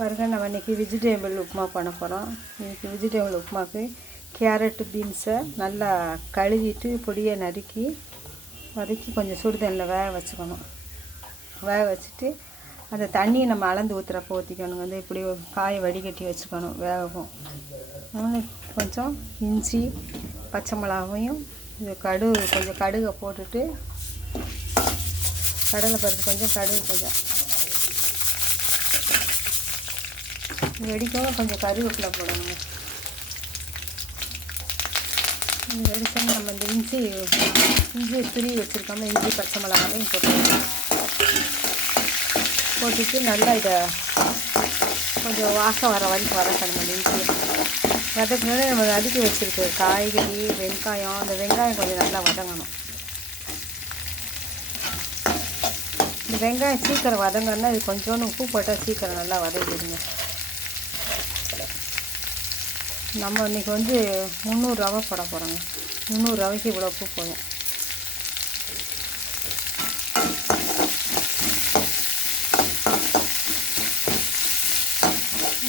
பாருங்க, நம்ம இன்றைக்கி வெஜிடேபிள் உப்புமா பண்ண போகிறோம். இன்றைக்கி வெஜிடேபிள் உப்புமாவுக்கு கேரட்டு பீன்ஸை நல்லா கழுவிட்டு பொடியை நறுக்கி வதக்கி கொஞ்சம் சுடுதண்ணில் வேக வச்சுக்கணும். வேக வச்சுட்டு அந்த தண்ணியை நம்ம அளந்து ஊற்றுறப்போ ஊற்றிக்கணும். வந்து இப்படி காயை வடிகட்டி வச்சுக்கணும் வேகும். கொஞ்சம் இஞ்சி பச்சை மிளகாவையும் இது கொஞ்சம் கடுகை போட்டுட்டு கடலை பருப்பு கொஞ்சம் கடுகு கொஞ்சம் வெடிக்கவும் கொஞ்சம் கருவேப்பிலை போடணுங்க. வெடிச்சோன்னா நம்ம இந்த இஞ்சியை துருவி வச்சுருக்கோம்ல, இஞ்சி பச்சை மிளகாவையும் போட்டுட்டு நல்லா இதை கொஞ்சம் வாசம் வர வரைக்கும் வதக்கணும். அந்த இஞ்சியை வதக்கினோட நம்ம வதக்கி வச்சுருக்கு காய்கறி வெங்காயம், அந்த வெங்காயம் கொஞ்சம் நல்லா வதங்கணும். இந்த வெங்காயம் சீக்கிரம் வதங்கன்னா இது கொஞ்சோண்டு உப்பு போட்டால் சீக்கிரம் நல்லா வதக்கிடுங்க. நம்ம இன்றைக்கி வந்து 300 ரவை போட போகிறோங்க. 300 ரவைக்கு இவ்வளோ உப்பு போதும்.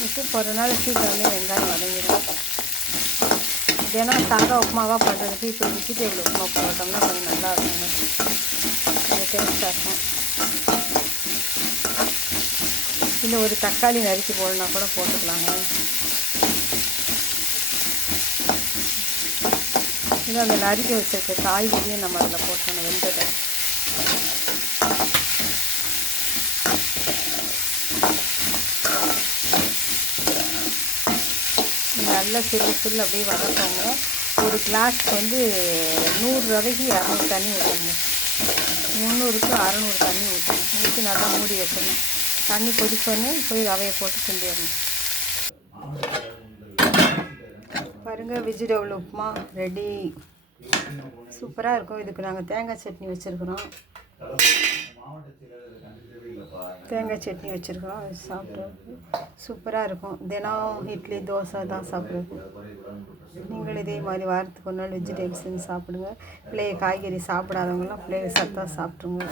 உப்பு போடுறதுனால சீக்கிரமே வெங்காயம் வதங்கிடும். தினம் சாதா உப்புமாவாக பண்ணுறதுக்கு இப்போ வெஜிடேபிள் உப்புமா போட்டோம்னா கொஞ்சம் நல்லா இருக்குங்க, கொஞ்சம் டேஸ்ட்டாக இருக்கும். இல்லை ஒரு தக்காளி நறுக்கி போடணுன்னா கூட போட்டுக்கலாங்க. இல்லை அந்த நறுக்கி வச்சுருக்க காய்கறியும் நம்ம அதில் போட்டணும் வெந்ததை. நல்லா சில்லு அப்படியே வதக்கோங்க. ஒரு கிளாஸ்க்கு வந்து 100 ரவைக்கு 200 தண்ணி ஊற்றணுங்க. 300க்கு 600 தண்ணி ஊற்றணும். ஊற்றி நல்லா மூடி வைக்கணும். தண்ணி கொதிக்கணும், போய் ரவையை போட்டு கிண்டிடணும். பாருங்கள், வெஜிடபிள் உப்புமா ரெடி. சூப்பராக இருக்கும். இதுக்கு நாங்கள் தேங்காய் சட்னி வச்சுருக்குறோம். சாப்பிட்றது சூப்பராக இருக்கும். தினம் இட்லி தோசை தான் சாப்பிட்றது. நீங்களும் இதே மாதிரி வாரத்துக்கு ஒரு நாள் வெஜிடபிள்ஸ் செஞ்சு சாப்பிடுங்க. பிள்ளைய காய்கறி சாப்பிடாதவங்களாம் பிள்ளைய சத்தாக சாப்பிட்ருங்க.